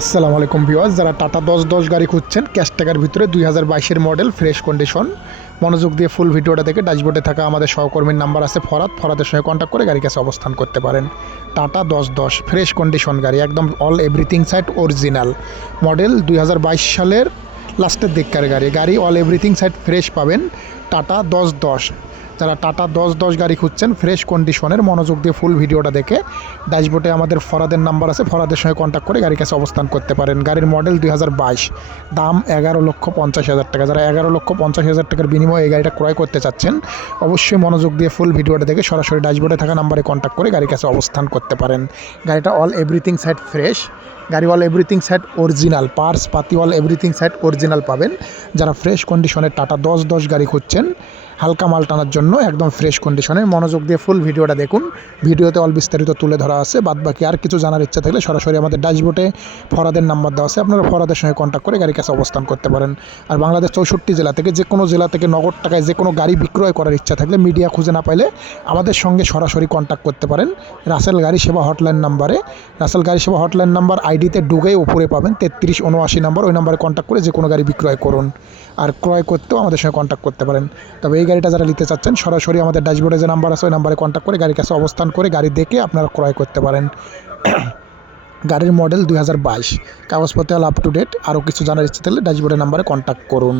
আসসালামু আলাইকুম ভিওয়াজ যারা টাটা দশ দশ গাড়ি খুঁজছেন, ক্যাশ টাকার ভিতরে দুই হাজার বাইশের মডেল, ফ্রেশ কন্ডিশন। মনোযোগ দিয়ে ফুল ভিডিওটা দেখে ড্যাশবোর্ডে থাকা আমাদের সহকর্মীর নাম্বার আছে ফরাত ফরাদের সঙ্গে কন্ট্যাক্ট করে গাড়ির কাছে অবস্থান করতে পারেন। টাটা দশ দশ, ফ্রেশ কন্ডিশন গাড়ি, একদম all everything side original model দুই হাজার বাইশ সালের লাস্টের দিককার গাড়ি। গাড়ি অল এভরিথিং সাইড ফ্রেশ পাবেন। টাটা দশ দশ। যারা টাটা দশ দশ গাড়ি খুঁজছেন ফ্রেশ কন্ডিশনের মনোযোগ দিয়ে ফুল ভিডিওটা দেখে। ড্যাশবোর্ডে আমাদের ফরাদের নাম্বার আছে, ফরাদের সঙ্গে কন্ট্যাক্ট করে গাড়ির কাছে অবস্থান করতে পারেন। গাড়ির মডেল দুই হাজার বাইশ, দাম এগারো লক্ষ পঞ্চাশ হাজার টাকা। যারা এগারো লক্ষ পঞ্চাশ হাজার টাকার বিনিময়ে এই গাড়িটা ক্রয় করতে চাচ্ছেন, অবশ্যই মনোযোগ দিয়ে ফুল ভিডিওটা দেখে সরাসরি ড্যাশবোর্ডে থাকা নাম্বারে কন্ট্যাক্ট করে গাড়ির কাছে অবস্থান করতে পারেন। গাড়িটা অল এভরিথিং সাইড ফ্রেশ গাড়ি all everything side original parts পাতি অল এভরিথিং সাইড অরিজিনাল পাবেন। যারা ফ্রেশ কন্ডিশনের টাটা দশ দশ গাড়ি খুঁজছেন হালকা মাল টানার জন্য একদম ফ্রেশ কন্ডিশনে মনোযোগ দিয়ে ফুল ভিডিওটা দেখুন। ভিডিওতে অল বিস্তারিত তুলে ধরা আছে। বাদ বাকি আর কিছু জানার ইচ্ছা থাকলে সরাসরি আমাদের ড্যাশবোর্ডে ফরাদের নাম্বার দেওয়া আছে। আপনারা ফরাদের সঙ্গে কন্ট্যাক্ট করে গাড়ির কাছে অবস্থান করতে পারেন। আর বাংলাদেশ চৌষট্টি জেলা থেকে যে কোনো জেলা থেকে নগদ টাকায় যে কোনো গাড়ি বিক্রয় করার ইচ্ছা থাকলে মিডিয়া খুঁজে না পাইলে আমাদের সঙ্গে সরাসরি কন্ট্যাক্ট করতে পারেন। রাসেল গাড়ি সেবা হটলাইন নাম্বারে রাসেল গাড়ি সেবা হটলাইন নাম্বার আইডিতে ঢুকেই উপরে পাবেন। তেত্রিশ উনআশি নাম্বার ওই নাম্বারে কন্ট্যাক্ট করে যে কোনো গাড়ি বিক্রয় করুন। আর ক্রয় করতেও আমাদের সঙ্গে কন্ট্যাক্ট করতে পারেন। তবে এই গাড়িটা যারা নিতে চাচ্ছেন, সরাসরি আমাদের ড্যাশবোর্ডে যে নাম্বার আছে, ওই নাম্বারে কন্ট্যাক্ট করে গাড়ির কাছে অবস্থান করে গাড়ি দেখে আপনারা ক্রয় করতে পারেন। গাড়ির মডেল দুই হাজার বাইশ। কাগজপত্র আপ টু ডেট আরও কিছু জানার ইচ্ছে থাকলে ড্যাশবোর্ডের নাম্বারে কন্ট্যাক্ট করুন।